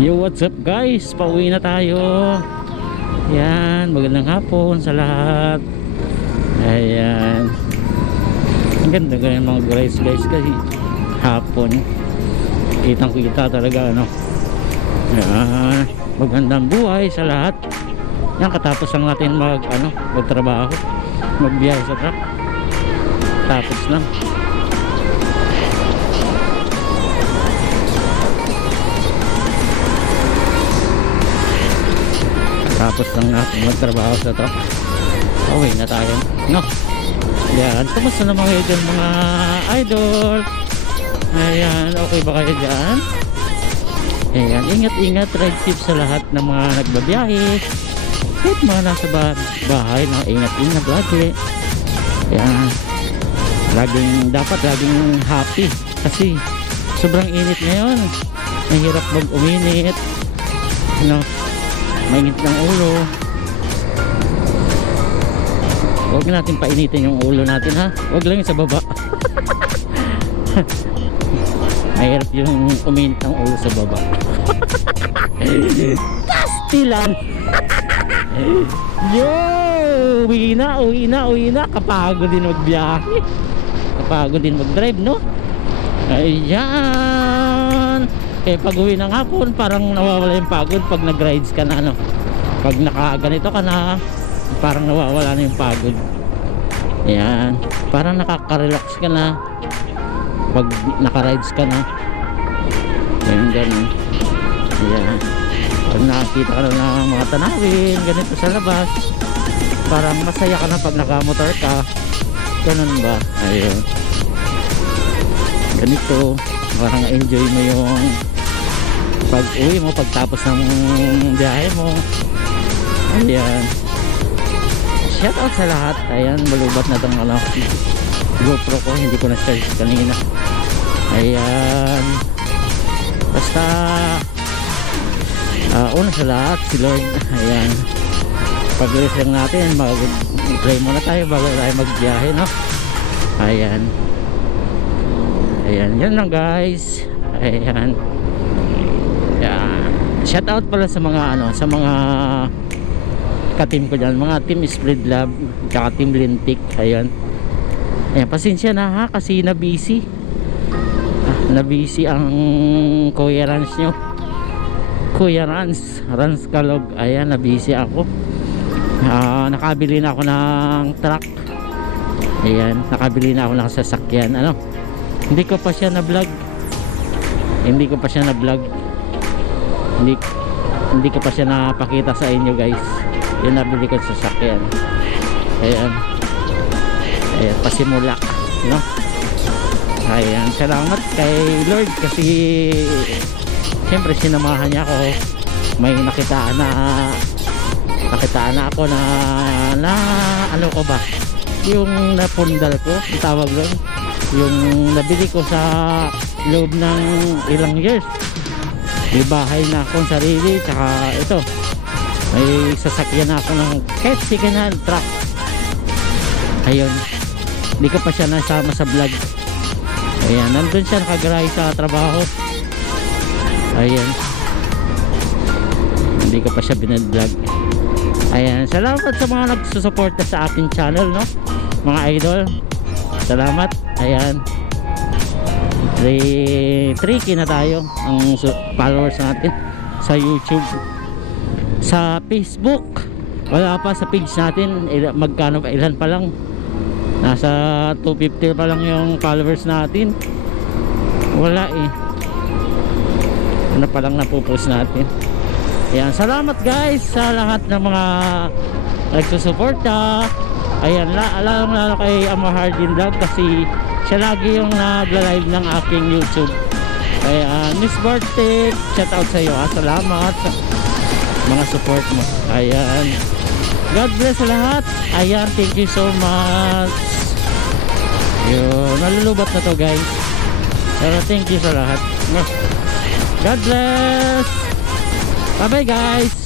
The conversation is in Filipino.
Yo, what's up guys? Pauwi na tayo. Yan, magandang hapon sa lahat. Ayan. Ang ganda ganyan mga guys kasi hapon. Kitang kita talaga ano. Yan, magandang buhay sa lahat. Yan, katapos lang natin magtrabaho, magbiyahe sa truck. Tapos lang. Tapos lang natin magtrabaho sa truck. Uwi na tayo, no? Yan, kamusta na mga idol, mga idol? Ayan, okay ba kayo dyan? Ayan, ingat-ingat, ride safe sa lahat ng mga nagbabiyahe. Kahit mga nasa bahay, ingat-ingat lagi. Ayan, dapat laging happy. Kasi sobrang init ngayon. Mahirap mag-uminit, no? Mainit ng ulo. Huwag natin painitin yung ulo natin, ha? Huwag lang yung sa baba. Mahirap yung uminit ng ulo sa baba. Pastilan. Yo, uwi na. Kapagod din magbiyahe, kapagod din mag-drive, no? Ayan. Eh, pag uwi ng hapon, parang nawawala yung pagod pag nag-rides ka na, ano? Pag nakaganito ka na, parang nawawala na yung pagod. Ayan, parang nakaka-relax ka na pag naka-rides ka na. Ayan, ganun. Ayan, pag nakakita ka na ng mga tanawin ganito sa labas, parang masaya ka na pag nakamotor ka. Ganun ba? Ayun, ganito, parang enjoy mo yung pag uwi mo, pagtapos ng biyahe mo. Ayan, shout out sa lahat. Ayan, malubat na itong GoPro ko, hindi ko na charge kanina. Ayan, basta una sa lahat si Lord. Ayan, pag-uwi lang natin, mag-pray muna tayo bago tayo magbiyahe, no? Ayan, yan lang guys. Ayan, shout out pala sa mga ka-team ko dyan, mga team Spread Love tsaka team Lintik. Ayan, pasensya na ha, kasi na busy ang Kuya Rans nyo, Kuya Rans Kalog. Ayan, na busy ako. Nakabili na ako ng truck. Ayan, nakabili na ako ng sasakyan. Hindi ko pa siya na vlog. Hindi ko pa siya napakita sa inyo guys. Yung nabili ko sa sasakyan. Ayan, pasimula, no? Ayan, salamat kay Lord kasi siyempre sinamahan niya ako. May nakitaan na ako na ano ko ba, yung napundal ko, yung tawag doon, yung nabili ko sa loob ng ilang years. May bahay na akong sarili, tsaka ito, may sasakyan na ako ng kahit second hand truck. Ayun, hindi ko pa siya nasama sa vlog. Ayan, nandun siya nakagarahe sa trabaho. Ayan, hindi ko pa siya binag-vlog. Ayan, salamat sa mga nagsusuporta sa ating channel, no? Mga idol, salamat. Ayan, 3K na tayo ang followers natin sa YouTube. Sa Facebook wala pa, sa page natin magkano pa, ilan pa lang, nasa 250 pa lang yung followers natin. Wala ano pa lang napupost natin. Ayan, salamat guys sa lahat ng mga nagsusuporta. Ayan, lalo kay Amahardin Vlog kasi siya lagi yung nagla-live ng aking YouTube. Ayan, Miss Bartek, shout out sa iyo, salamat sa mga support mo. Ayan, God bless sa lahat. Ayan, thank you so much. Yun, nalulubat na to guys, pero thank you sa lahat. God bless. Bye bye guys.